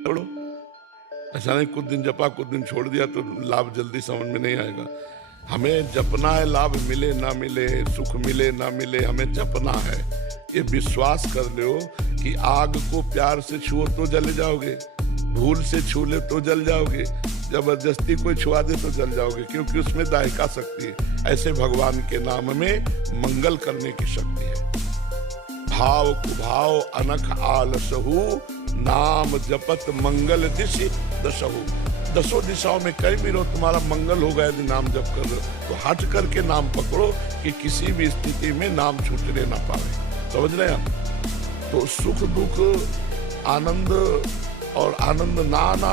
छोड़ो। ऐसा नहीं कुछ दिन जपा कुछ दिन छोड़ दिया तो लाभ जल्दी समझ में नहीं आएगा। हमें जपना है, लाभ मिले ना मिले, सुख मिले ना मिले, हमें जपना है। ये विश्वास कर लो कि आग को प्यार से छुओ तो जल जाओगे, भूल से छू ले तो जल जाओगे, जबरदस्ती कोई छुआ दे तो जल जाओगे, क्योंकि उसमें दायका शक्ति है। ऐसे भगवान के नाम में मंगल करने की शक्ति है। भाव कुभाव अनख आलसहु, नाम जपत मंगल दिशि दशहु। दसों दिशाओं में कहीं भी रहो तुम्हारा मंगल होगा यदि नाम जप कर रहे हो। तो हट करके नाम पकड़ो कि किसी भी स्थिति में नाम छूटने ना पावे। समझ रहे हैं आप? तो सुख दुख आनंद और आनंद ना आना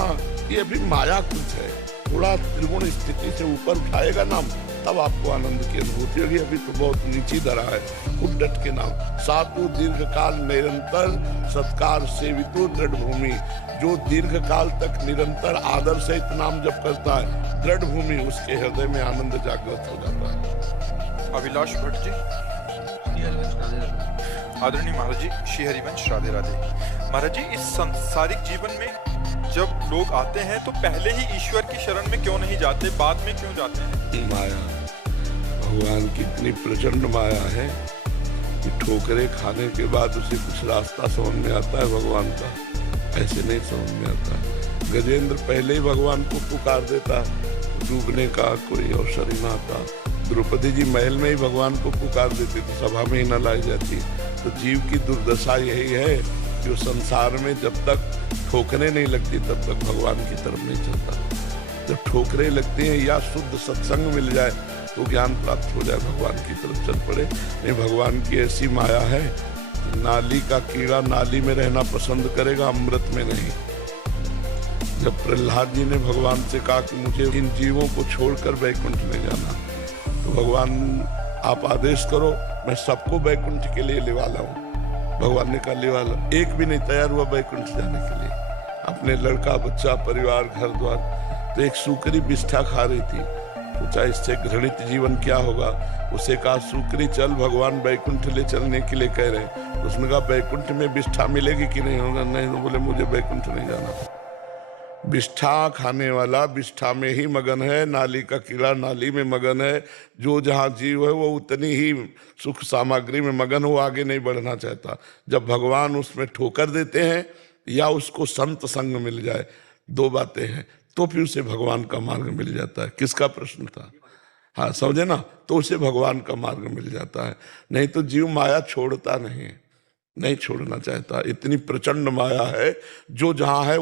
ये भी माया कुछ है। थोड़ा त्रिगुण स्थिति से ऊपर उठाएगा नाम, तब आपको आनंद की अनुभूति होगी। अभी तो बहुत नीची धरा है। खूब डट के नाम सातु दीर्घ काल निरंतर सत्कार सेवितो दृढ़ भूमि। जो दीर्घ काल तक निरंतर आदर सहित नाम जप करता है, दृढ़ भूमि, उसके हृदय में आनंद जागृत हो जाता है। अभिलाष भट्ट जी। आदरणीय महाराज जी, श्री हरिवंश राधे राधे। महाराज जी, इस सांसारिक जीवन में जब लोग आते हैं तो पहले ही ईश्वर की शरण में क्यों नहीं जाते, बाद में क्यों जाते हैं? माया, भगवान की इतनी प्रचंड माया है कि ठोकरे खाने के बाद उसे कुछ रास्ता समझ में आता है भगवान का, ऐसे नहीं समझ में आता। गजेंद्र पहले ही भगवान को पुकार देता, डूबने का कोई अवसर ही ना आता। द्रौपदी जी महल में ही भगवान को पुकार देती तो सभा में ही न लाई जाती। तो जीव की दुर्दशा यही है कि वो संसार में जब तक ठोकरें नहीं लगती तब तक भगवान की तरफ नहीं चलता। जब ठोकरें लगती हैं या शुद्ध सत्संग मिल जाए तो ज्ञान प्राप्त हो जाए, भगवान की तरफ चल पड़े। नहीं, भगवान की ऐसी माया है, नाली का कीड़ा नाली में रहना पसंद करेगा, अमृत में नहीं। जब प्रहलाद जी ने भगवान से कहा कि मुझे इन जीवों को छोड़कर वैकुंठ में जाना, तो भगवान आप आदेश करो, मैं सबको वैकुंठ के लिए लिवा लाऊं। भगवान ने कहा लिवा लो। एक भी नहीं तैयार हुआ वैकुंठ जाने के लिए। अपने लड़का बच्चा परिवार घर द्वार। तो एक सूकरी बिष्ठा खा रही थी, पूछा इससे घृणित जीवन क्या होगा। उसे कहा सूकरी चल, भगवान वैकुंठ ले चलने के लिए कह रहे हैं। उसने कहा वैकुंठ में बिष्ठा मिलेगी कि नहीं होगा? नहीं। तो बोले मुझे वैकुंठ नहीं जाना। बिष्ठा खाने वाला बिष्ठा में ही मगन है, नाली का कीड़ा नाली में मगन है। जो जहाँ जीव है वो उतनी ही सुख सामग्री में मगन, वो आगे नहीं बढ़ना चाहता। जब भगवान उसमें ठोकर देते हैं या उसको संत संग मिल जाए, दो बातें हैं, तो फिर उसे भगवान का मार्ग मिल जाता है। किसका प्रश्न था? हाँ, समझे ना? तो उसे भगवान का मार्ग मिल जाता है। नहीं तो जीव माया छोड़ता नहीं छोड़ना चाहता। इतनी प्रचंड माया है, जो जहाँ है